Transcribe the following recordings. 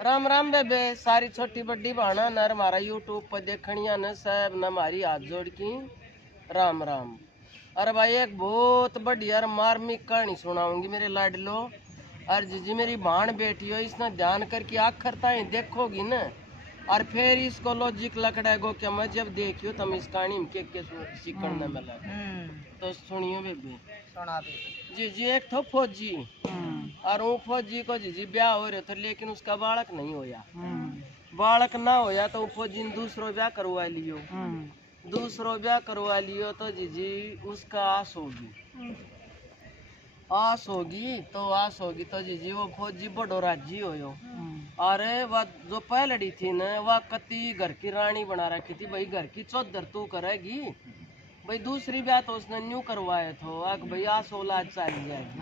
राम राम बेबे, सारी छोटी बड़ी भाना नर हमारा यूट्यूब पर देखनिया न सब न हमारी हाथ जोड़ की राम राम। अरे भाई एक बहुत बढ़िया और मार्मिक कहानी सुनाऊंगी मेरे लाडलो। और जी मेरी भाण बेटी हो, इसने ध्यान करके आखिर ताई देखोगी न और फिर इसको लॉजिक लकड़ेगो कि मैं जब देखियो तुम इस कहानी में के सीखने मिला। तो सुनियो बेबे। सुना जी जी एक तो फौजी और वो फौजी को जी ब्याह हो रहा था, लेकिन उसका बालक नहीं होया। बालक ना होया तो वो फौजी ने दूसरो ब्याह करवा लियो। दूसरो ब्याह करवा लियो तो जी उसका आस होगी तो जी वो फौजी बड़ो राजी होयो। अरे वह जो पहलड़ी थी न वह कति घर की रानी बना रखी थी, भाई घर की चौधर तू करेगी। भाई दूसरी ब्याह तो उसने न्यू करवाया था, अग भाई आस औलाद चल जाएगी।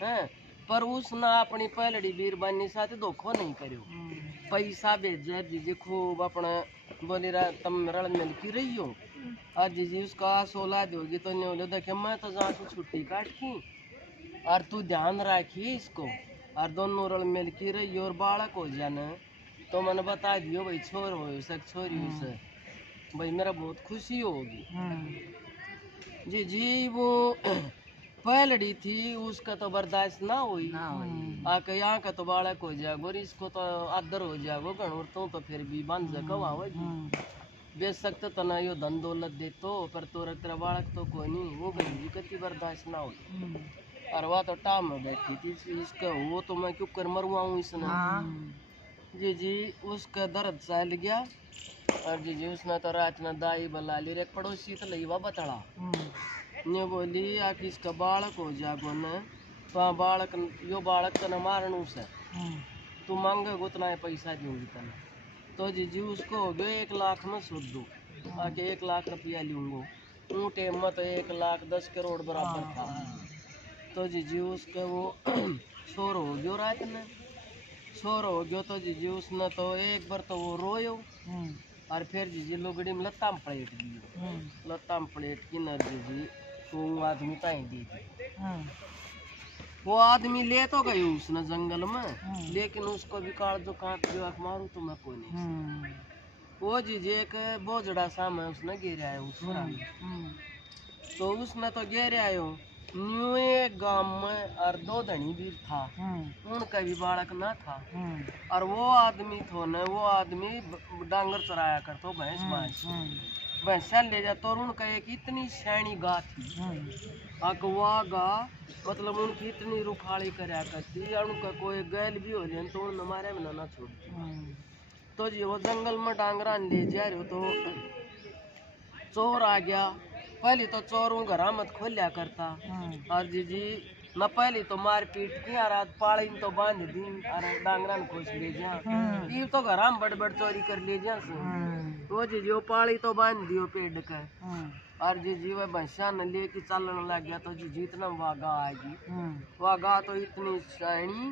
हैं पर उसने अपनी पहलड़ी बीरबानी साथ धोखो नहीं करो। पैसा भेजे जीजी खूब अपने बोली रहा तम रल मिल की रही हो। और जीजी उसका आस औलाद होगी तो नहीं बोले देखे मैं तो जहाँ से छुट्टी काट की और तू ध्यान रखी इसको और दोनों रल मिल की रही और बालक हो जाना तो मैंने बता दियो भाई छोर हो सक छोरी हो सक भाई मेरा बहुत खुशी होगी। जी जी वो पहलड़ी थी उसका तो बर्दाश्त ना हुई आके यहाँ का तो बालक हो जाएगो और इसको तो आदर हो जाएगो गणों तो फिर भी बांध सकोगी बेशक तो तना यो धन दौलत दे तो पर तो तेरा बालक तो कोई नहीं वो गरीबी कति बर्दाश्त ना हो। और वह तो टाम में बैठी थी इसका वो तो मैं क्यों कर मरवाऊँ इसने। जी जी उसका दर्द सहल गया और जी उसने तो रात में दाई बला ली एक पड़ोसी तो लईवा बतड़ा ने बोली आ किसका बालक हो जागो न तो बालक यो बालक तो न मारनू से तू मांगे उतना पैसा दूंगी तने। तो जी उसको हो गए 1 लाख में सुध दो आके 1 लाख रुपया लूंगो ऊँ टेम में तो 1,10 करोड़ बराबर था। तो जी उसका वो शोर हो गयो रात में शोर हो गयो तो जी उसने तो एक बार तो वो रोयो और फिर जी लोगड़ी में लत्ता में पलेट दियो लत्ता में पलेट की न जी तो आदमी ताई दी थी। वो आदमी ले तो गई उसने जंगल में लेकिन उसको भी काल जो काट जो आख मारू तो मैं कोई नहीं वो जी एक बोझड़ा सा में उसने गिर आयो उस तो उसने तो गिर आयो न्यू एक गांव में और 2 धनी भी था उनका भी बालक ना था। और वो आदमी थो न वो आदमी डांगर चराया करतो भैंस भैंसा ले जाता और उनका एक इतनी सैनी गा थी अगवा गा मतलब उनकी इतनी रुखाड़ी करया करती और उनका कोई गैल भी हो जाए तो उन हमारे में ना छोड़ती। तो जी वो जंगल में डांगरा ले जा रहे हो तो चोर आ गया। पहले तो चोरों घरा मत खोलिया करता और जी न पहले तो मार पीट की और पाड़ी तो बांध दी और डांगरा खोज ले जा ये तो घरा में बड़ चोरी कर ले जा वो जी वो पाड़ी तो बांध दियो पेड़ का और जी वह भैंसा न लेके चलने लग गया तो जी इतना वागा आएगी वागा तो इतनी सैनी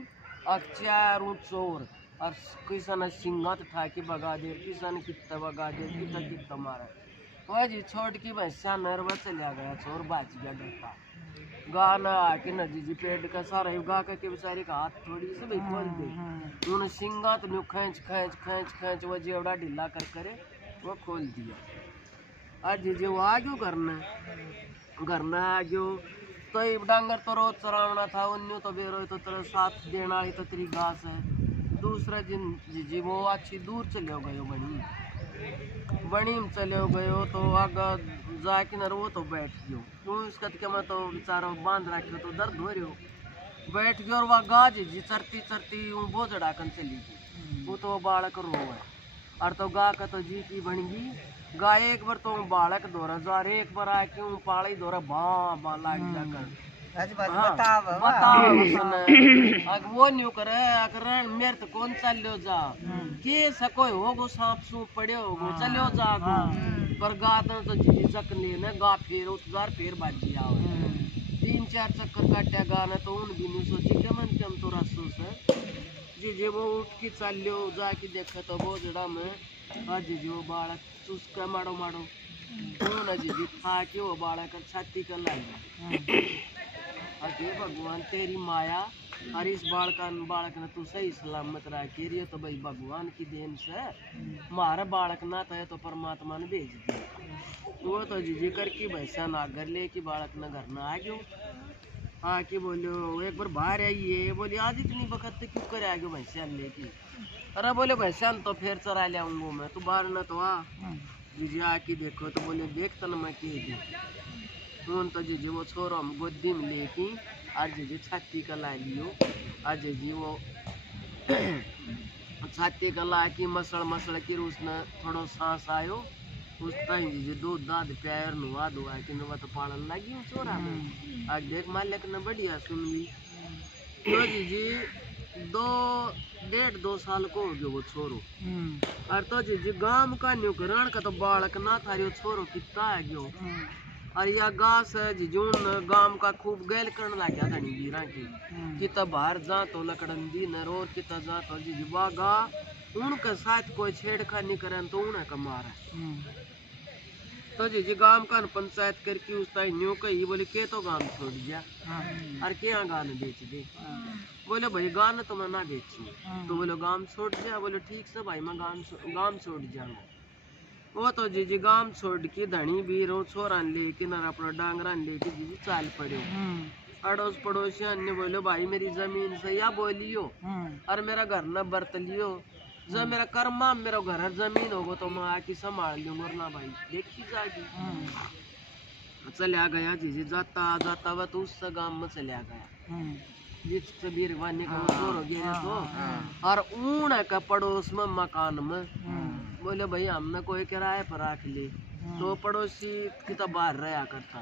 और 4 चोर और किसी ने सिंगत था कि बगा दे किसी ने कितना बगा दे कितना मारा वह जी छोड़ की भैंसा नरवा चला गया चोर बाज गया डरता गाना आके न जी पेड़ का सारा गा के बेचारे का हाथ थोड़ी सी भाई खोल दे उन्हें सिंगत में खींच वो जेवड़ा ढीला कर करे वो खोल दिया। आज जी वो आ गयो घरना आ गयो तो ये डांगर तो रोज चरावना था उन्यों तो बेरो तो तेरा साथ देना ही तो तेरी घास है। दूसरा दिन जी वो अच्छी दूर चले गयो बनी में चले गयो तो आगे जाके न वो तो बैठ गयो क्यों इसका क्या मैं तो बेचारा बांध रखे तो दर्द हो रही बैठ गयो और वह गा जी चरती चरती बोझड़ा कन चली गई वो तो बालक रो है और तो गा का तो जी की बन गई गाय एक बार तो बालक दौरा जा रहे एक बार आके पाली दौरा बा लाग जाकर वो न्यू करे अगर मेरे तो कौन चलो जा के सको होगो सांप सूप पड़े होगो चलो जागो पर गाता तो जी जक लेने गा फिर उतार फिर बाजी आओ 3-4 चक्कर काटा गाना तो उन भी नहीं सोची के मन के हम तो रसोस है जी वो उठ के चलो जाके देखा तो वो जड़ा में आज जो बालक चुसका मारो ना जी था कि वो बालक छाती कर लाई अरे भगवान तेरी माया और इस बालक ने तू सही सलामत रखी रही तो भाई भगवान की देन से मारा बालक ना था तो परमात्मा ने भेज दिया। वो तो जी करके भैंसा नागर ले कि बालक ने घर ना आ गयो। हाँ कि बोलो एक बार बाहर आइए, बोली आज इतनी वक्त क्यों कर आ गयो भैंसा लेके। अरे बोले भैंसा तो फिर चरा ले आऊंगा मैं, तू बाहर ना तो आ जीजी आके देखो। तो बोले देख तन मैं के हूँ तो जीजी वो छोरो हम गोदी में लेके आज जीजी छाती का ला लियो। आज जीजी वो छाती का ला की मसड़ की उसने थोड़ा सांस आयो। उस टाइम जीजी दूध दाद प्यार नुआ दुआ कि नुआ तो पालन लगी हूँ छोरा में। आज देख मालिक ने बढ़िया सुन ली। तो जीजी 1.5-2 साल को हो गयो वो छोरो। और तो जीजी गांव का न्यूकरण का तो बालक ना था यो छोरो कितना है गयो। और या घास है जीजून गांव का खूब गैल करने लग गया धनी वीरा की किता बाहर जा तो लकड़ंदी न रोर किता जा तो जीजी बागा उनके साथ कोई छेड़खानी करे तो उन्हें का मारा। तो जीजी गांव का पंचायत करके उस टाइम न्यू कही बोले के तो गांव छोड़ दिया और क्या गान बेच दे। बोले भाई गान तो मैं ना बेचू। तो बोले गांव छोड़ दिया। बोले ठीक से भाई मैं गांव छोड़ जाऊंगा। वो तो जीजी गांव छोड़ के धनी भी रो छोरा लेके न अपना डांगरा लेके जीजी चाल पड़े। अड़ोस पड़ोसिया ने बोले भाई मेरी जमीन से या बोलियो और मेरा घर न बरत लियो। जब मेरा कर्मा मेरा घर जमीन होगा तो मैं आके संभाल लूंगा ना भाई देखी जाएगी। चलिया गया जीजी जाता जाता वह तो उस गांव में चलिया गया जिस कबीर वानी का छोर हो गया तो। और ऊन का पड़ोस में मकान में बोले भाई हमने कोई किराए पर रख ली। तो पड़ोसी की तो बाहर रहा करता।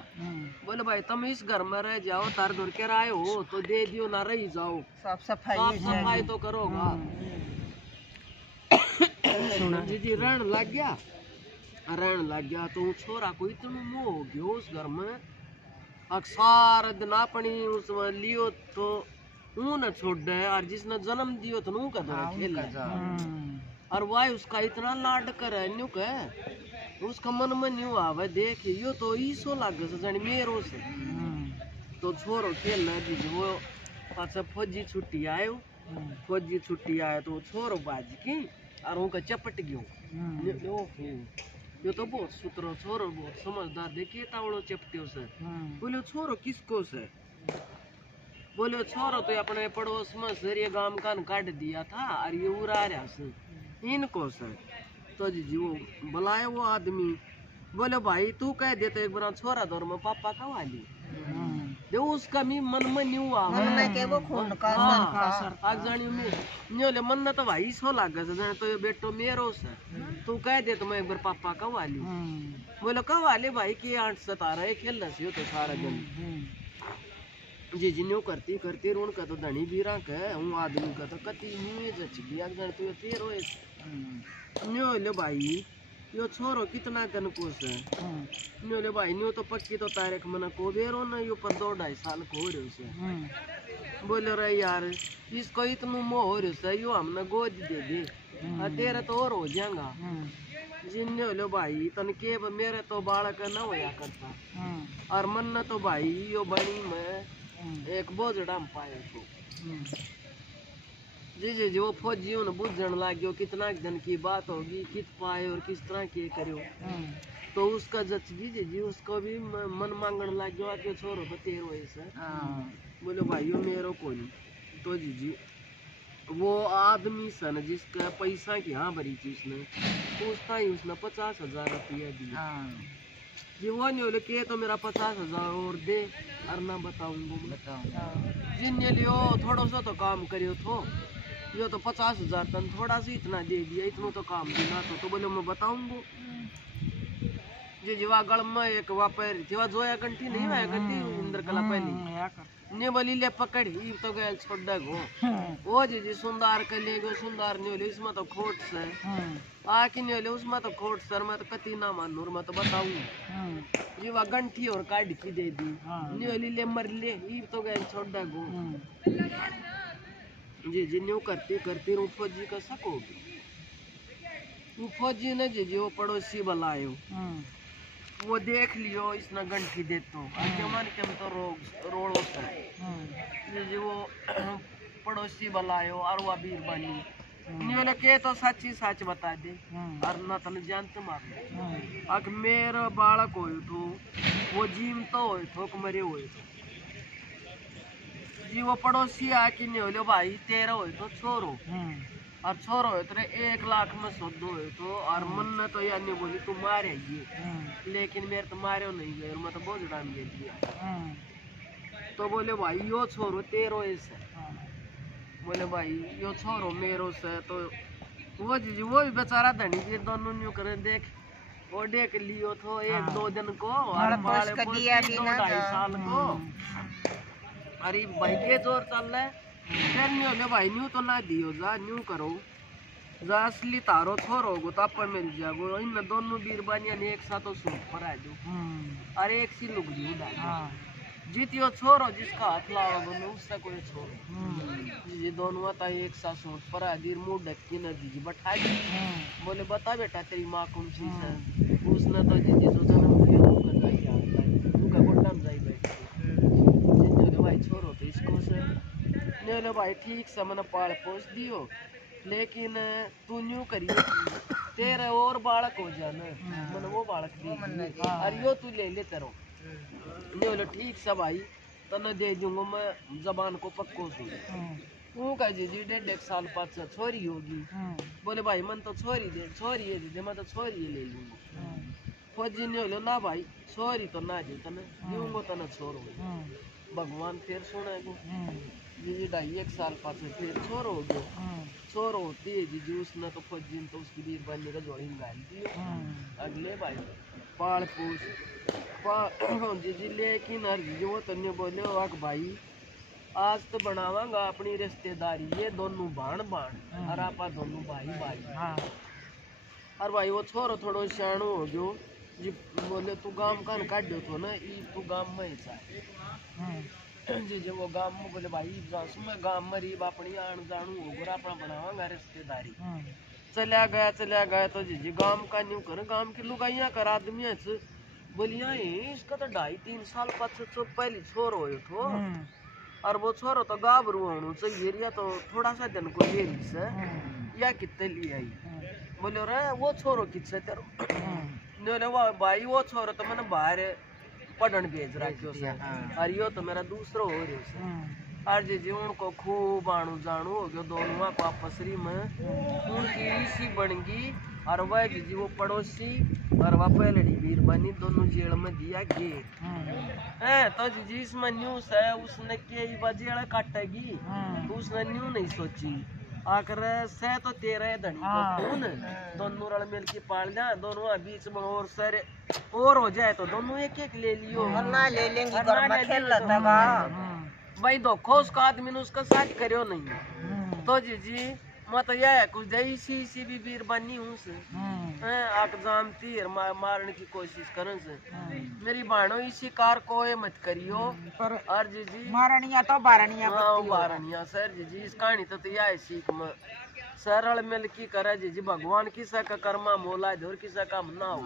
बोले भाई तुम इस घर में रह जाओ तार घर किराए हो तो दे दियो ना रही जाओ साफ सफाई तो करोगा। जी रहन लग गया तो छोरा को इतना मोह हो गयो उस घर में अक्सर दिन अपनी उसमें लियो तो न छोड़ दे और जिसने जन्म दियो तो नू कर खेल और वाई उसका इतना लाड करे न्यू कह उसका मन में न्यू आवे देख यो तो ईसो लागे से जानी मेरो से। तो छोरो खेल जी वो पाछा फौजी छुट्टी आयो तो छोरो बाज की और उनका चपट गयो। यो तो बहुत सुतरो छोरो बहुत समझदार देखिए तावड़ो चपटियो से। बोले छोरो किसको से। बोले छोरो तो अपने पड़ोस में सरिया गांव का काट दिया था और ये उड़ा रहा से इनको से। तो जी वो बुलाया वो आदमी। बोले भाई तू कह देते एक बार छोरा दौर में पापा का वाली दे उसका मी मन में न्यू मन में के वो खून का आज जानी में न्योले मन न तो भाई सो लागे से जाने तो ये बेटो मेरो से तू कह दे तो मैं एक बार पापा का वाली। बोले का वाली भाई की 8-17 खेल रही तो सारा दिन जी न्यू करती रोन का तो धनी बीरा के हूँ आदमी का तो कति न्यू जच गया जाने तो ये तेरो न्यो ले भाई यो छोरो कितना कन कोस है न्यो ले भाई न्यो तो पक्की तो तारीख मना को बेरो ना यो पर 2-2.5 साल को हो रहे से। बोले रे यार इसको इतना मोह हो रहे से यो हमने गोद दे दे तेरा तो और हो जाएगा। जिन्ने लो भाई तन के मेरे तो बालक न होया करता और मन न तो भाई यो बनी में एक बोझड़ा में पाया तो जी वो फौजियों ने बुझन लग गयो कितना दिन की बात होगी कित पाए और किस तरह के करो। तो उसका जच जी उसको भी मन मांगन लग गया कि छोरो तो तेरो ऐसा। बोले भाइयों मेरो को नहीं। तो जी वो आदमी सन जिसका पैसा की हाँ भरी थी उसने उसने 50,000 रुपया दिया। जी वो नहीं बोले के तो मेरा 50,000 और दे और ना बताऊंगा जिन लियो थोड़ा सा तो काम करियो तो यो तो 50,000 तन थोड़ा सा इतना दे दिया इतना तो काम देना तो बोले मैं बताऊंगा। जी जीवा गल में एक वापर जीवा जोया घंटी नहीं हुआ घंटी इंद्र कला पहली ने बोली ले पकड़ ही तो गए छोड़ गो वो जी सुंदर के ले गो सुंदर नहीं बोले इसमें तो खोट से आके नहीं बोले उसमें तो खोट सर मैं तो कति ना मानूर मैं तो बताऊं जीवा घंटी और काट की दे दी नहीं बोली ले मर ले ही तो गए छोड़ गो। जी न्यू करती रू फौजी का शक हो गया। फौजी ने जी वो पड़ोसी बुलायो वो देख लियो इसने गंठी दे तो मन के हम तो रोड़ो से जी वो पड़ोसी बुलायो और वो बीर बनी बोले के तो सच्ची सच बता दे और ना तने जानते मार अग मेरा बालक हो तो वो जीम तो हो तो मरे हो तो जी वो पड़ोसी आके नहीं बोले भाई तेरा हो तो छोरो और छोरो हो तो 1 लाख में सौदो हो तो और मन ने तो यार नहीं बोली तू मारे ये लेकिन मेरे तो मारे नहीं गए मैं तो बहुत डाल दिया तो बोले भाई यो छोरो तेरो ऐसे बोले भाई यो छोरो मेरो से तो वो जी वो भी बेचारा धनी जी दोनों न्यू करे देख वो देख लियो तो 1-2 दिन को और बाले को 2-2.5 साल को अरे भाई के जोर चल रहा है फिर नहीं होले भाई न्यू तो ना दियो जा न्यू करो जा असली तारो छोरो गो तो आप मिल जागो इन दोनों बीरबानिया ने एक साथ तो सूट पर आ जो अरे एक सी लुगड़ी उड़ा जीतियो छोरो जिसका हाथ लाओ उससे कोई छोरो जी दोनों आता एक साथ सूट पर आदिर मुंह ढक्की न दीजिए बैठा दी बोले बता बेटा तेरी माँ कौन सी है उसने तो जी सोचा ना मुझे तू कर जाए तू का गुड्डा में जाई बैठ भाई छोरो तो इसको से ने भाई ठीक से मैंने पाल पोस दियो लेकिन तू न्यू करिए तेरे और बालक हो जाना मैंने वो बालक दी और यो तू ले ले तेरो नहीं बोले ठीक सब आई तो न दे दूंगा मैं जबान को पक्को दूँ वो कह जी 1.5 साल बाद छोरी होगी बोले भाई मन तो छोरी है दे मैं तो छोरी ले लूंगा फौजी नहीं बोले ना भाई छोरी तो ना जी तने दूंगा तो ना छोरो भगवान फिर सुनेगो जी 1.5 साल बाद फिर छोरो हो गयो छोरो होती है जी उसने तो फौजी ने तो उसकी बीरबानी का जोड़ी गाल दियो अगले भाई पाल पूछ जी लेकिन हर जो तन्ने बोले वाक भाई आज तो बनावांगा अपनी रिश्तेदारी ये दोनों बाण और आपा दोनों भाई और भाई वो छोरो थोड़ो सियाणो हो गयो जी बोले तू गांव का काटो तो ना ई तू गांव में ही चाहे जी जी वो गांव में बोले भाई जासू मैं गांव में रीब अपनी आण जानू हो गोरा अपना बनावांगा रिश्तेदारी चलिया गया तो जी गांव का न्यू कर गांव की लुगाइया कर आदमी बोलिया इसका तो 2.5-3 साल पहले छोरो हो तो और वो छोरो तो गाभरू होना चाहिए या तो थोड़ा सा दिन को ले ली से या कितने लिए आई बोले रे वो छोरो कितने तेरो बोले वो भाई वो छोरो तो मैंने बाहर पढ़न भेज रखियो से और यो तो मेरा दूसरा हो रही से और जी उनको खूब आणु जानू हो गयो दोनों को आपसरी में उनकी इसी बन गई और वह जी वो पड़ोसी और वह पहलड़ी बीरबानी दोनों जेल में दिया गे तो जी इसमें न्यूज है उसने के जेल काटेगी तो उसने न्यू नहीं सोची आकर से तो 13 धनी को खून दोनों रल मिल के पाल जा दोनों बीच में और सर और हो जाए तो दोनों एक ले लियो ले लेंगे भाई धोखो उसका आदमी ने उसका साथ करो नहीं तो जी मैं तो यह कुछ इसी भी बीरबानी हूँ से आग जानती है मारने की कोशिश करने से मेरी बहनों इसी कार को मत करियो और जी मारनिया तो बारनिया सर जी इस कहानी तो यह सीख में सरल मिल की करे जी भगवान किसा का कर्मा मोला और किसा का ना हो